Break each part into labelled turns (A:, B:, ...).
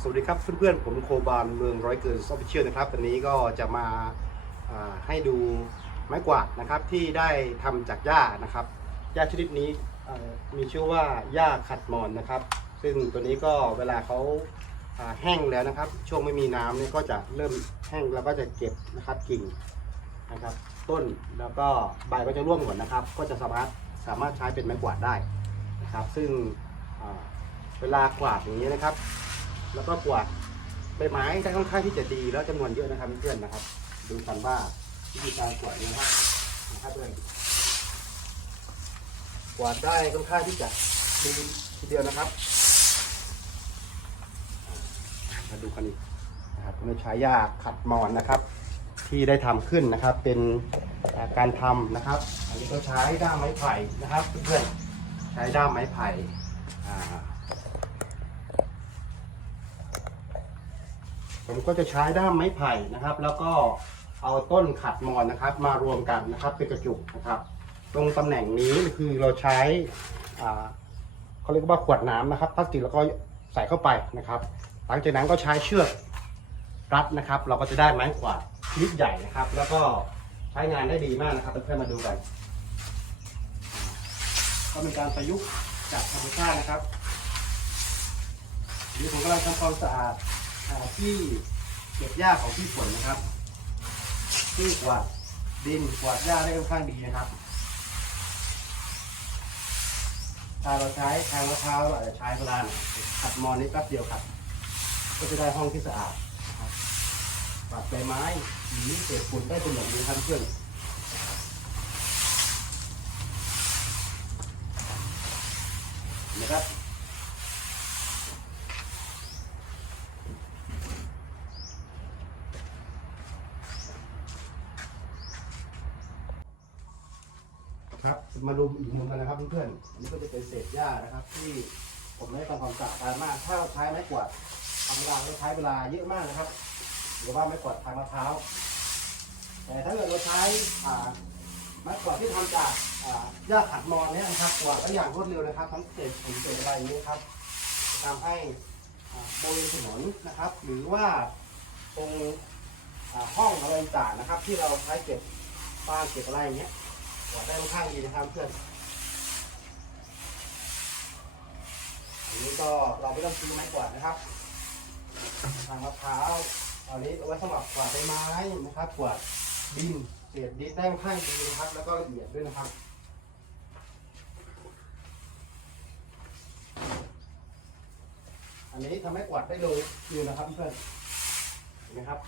A: สวัสดีครับเพื่อนๆ ผมโคบานเมืองร้อยเกินซอฟฟิเชียลนะครับวันนี้ก็จะมาให้ดูไม้กวาดนะครับที่ได้ทำจากหญ้านะครับหญ้าชนิดนี้มีชื่อว่าหญ้าขัดมอนนะครับ ซึ่งตัวนี้ก็เวลาเขาแห้งแล้วนะครับ ช่วงไม่มีน้ำเนี่ยก็จะเริ่มแห้งแล้วก็จะเก็บนะครับกิ่งนะครับต้นแล้วก็ใบก็จะร่วงหมดนะครับ ก็จะสามารถสามารถใช้เป็นไม้กวาดได้นะครับ ซึ่งเวลากวาดอย่างนี้นะครับ แล้วก็กวาดใบไม้ได้ค่อนข้างที่จะดีแล้วจำนวนเยอะนะครับเพื่อนๆนะครับ ดูกันว่าวิธีการกวาดนะครับนะครับเพื่อนกวาดได้ค่อนข้างที่จะดีทีเดียวนะครับมาดูกันอีกนะครับผมจะใช้ยาขัดมอนนะครับ ที่ได้ทำขึ้นนะครับเป็นการทำนะครับ อันนี้ก็ใช้ด้ามไม้ไผ่นะครับ เพื่อนๆใช้ด้ามไม้ไผ่อ่า ผมก็จะใช้ด้ามไม้ไผ่นะครับ แล้วก็เอาต้นขัดมอนนะครับ มารวมกันนะครับเป็นกระจุกนะครับ ตรงตำแหน่งนี้คือเราใช้เขาเรียกว่าขวดน้ำนะครับพลาสติกแล้วก็ใส่เข้าไปนะครับ หลังจากนั้นก็ใช้เชือกรัดนะครับ เราก็จะได้ไม้กวาดชนิดใหญ่นะครับ แล้วก็ใช้งานได้ดีมากนะครับเพื่อนๆมาดูกัน ก็เป็นการประยุกต์จากธรรมชาตินะครับนี่ผมกำลังทำความสะอาด อ่าที่เก็บหญ้าของพี่ฝนนะครับที่กวาดดินกวาดหญ้าได้ค่อนข้างดีนะครับถ้าเราใช้ทางมะพร้าวเราอาจจะใช้เวลาหน่อยขัดมอนนี้แป๊บเดียวครับ ก็จะได้ห้องที่สะอาดนะครับกวาดใบไม้หรือเศษฝุ่นได้เป็นอย่างดีครับเพื่อนนะครับ ครับ มาดูอีกมุมกันนะครับเพื่อนๆอันนี้ก็จะเป็นเศษหญ้านะครับ ที่ผมไม่ได้ทำความสะอาดมาก ถ้าเราใช้ไม้กวาดธรรมดาเราใช้เวลาเยอะมากนะครับ หรือว่าไม้กวาดทางมะพร้าวแต่ถ้าเกิดเราใช้อ่าไม้กวาดที่ทำจากอ่าหญ้าขัดมอนเนี่ยนะครับกวาดได้อย่างรวดเร็วนะครับ ทั้งเศษฝุ่นเศษอะไรอย่างนี้ครับทำให้อ่าบริเวณถนนนะครับ หรือว่าตรงอ่าห้องอะไรต่างๆนะครับ ที่เราใช้เก็บฟางเก็บอะไรอย่างเงี้ย กดได้ค่อนข้างดีนะครับเพื่อนอันนี้ก็เราไม่ต้องซื้อไม้กวาดนะครับ ทางมะพร้าวอันนี้เอาไว้สำหรับกวาดใบไม้นะครับ กวาดดินเศษดินได้ค่อนข้างดีนะครับ แล้วก็ละเอียดด้วยนะครับอันนี้ทำให้กวาดได้เร็วดีนะครับเพื่อนเห็นไหมครับ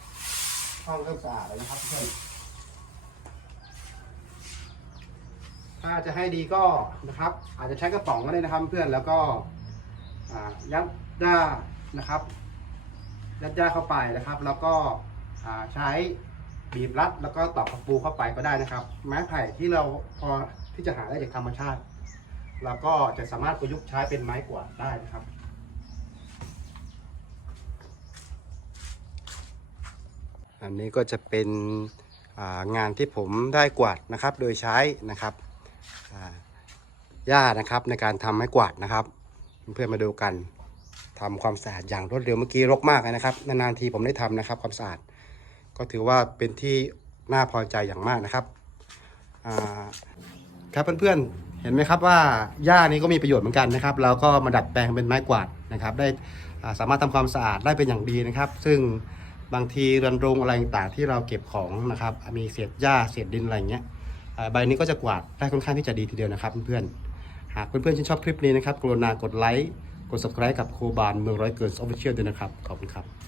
A: ห้องเริ่มสะอาดแล้วนะครับเพื่อน ถ้าจะให้ดีก็นะครับ อาจจะใช้กระป๋องก็ได้นะครับ เพื่อนแล้วก็ยัดหญ้านะครับยัดหญ้าเข้าไปนะครับ แล้วก็ใช้บีบรัด แล้วก็ตอกกระปูเข้าไปก็ได้นะครับ ไม้ไผ่ที่เราพอที่จะหาได้จากธรรมชาติเราก็จะสามารถประยุกต์ใช้เป็นไม้กวาดได้นะครับอันนี้ก็จะเป็นงานที่ผมได้กวาดนะครับ โดยใช้นะครับ หญ้านะครับในการทำไม้กวาดนะครับ เพื่อนมาดูกันทำความสะอาดอย่างรวดเร็วเมื่อกี้รกมากเลยนะครับนานๆทีผมได้ทำนะครับ ความสะอาด ก็ถือว่าเป็นที่น่าพอใจอย่างมากนะครับครับเพื่อนๆเห็นไหมครับว่าหญ้านี้ก็มีประโยชน์เหมือนกันนะครับ เราก็มาดัดแปลงเป็นไม้กวาดนะครับ ได้สามารถทำความสะอาดได้เป็นอย่างดีนะครับ ซึ่งบางทีเรือนโรงอะไรต่างๆที่เราเก็บของนะครับ มีเศษหญ้าเศษดินอะไรเงี้ย ใบนี้ก็จะกวาดได้ค่อนข้างที่จะดีทีเดียวนะครับเพื่อนๆหากเพื่อนๆชื่นชอบคลิปนี้นะครับกรุณากดไลค์กด subscribe กับโคบานเมืองร้อยเกิร์ลออฟฟิเชียลด้วยนะครับ ขอบคุณครับ